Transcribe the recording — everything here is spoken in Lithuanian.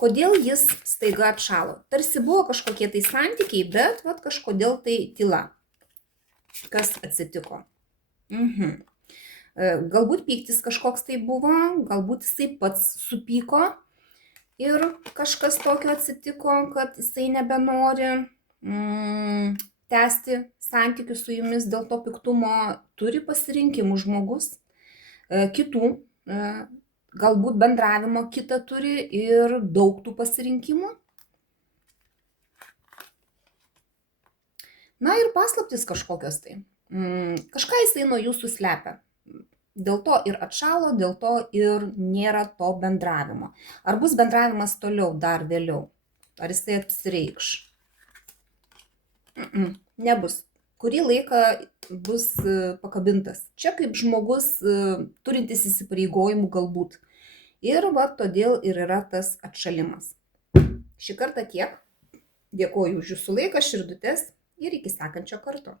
Kodėl jis staiga atšalo? Tarsi buvo kažkokie tai santykiai, bet kažkodėl tai tyla. Kas atsitiko? Galbūt pyktis kažkoks tai buvo, galbūt jisai pats supyko ir kažkas tokio atsitiko, kad jisai nebenori tęsti santykių su jumis dėl to piktumo. Turi pasirinkimų žmogus, kitų, galbūt bendravimo kitą turi ir daug tų pasirinkimų. Na ir paslaptis kažkokios tai. Kažką jisai nuo jūsų slepia. Dėl to ir atšalo, dėl to ir nėra to bendravimo. Ar bus bendravimas toliau dar vėliau? Ar jisai apsireikš? Nebus. Kurį laiką bus pakabintas. Čia kaip žmogus turintis įsipareigojimų galbūt. Ir todėl ir yra tas atšalimas. Šį kartą tiek. Dėkoju už jūsų laiką, širdutes ir iki sekančio karto.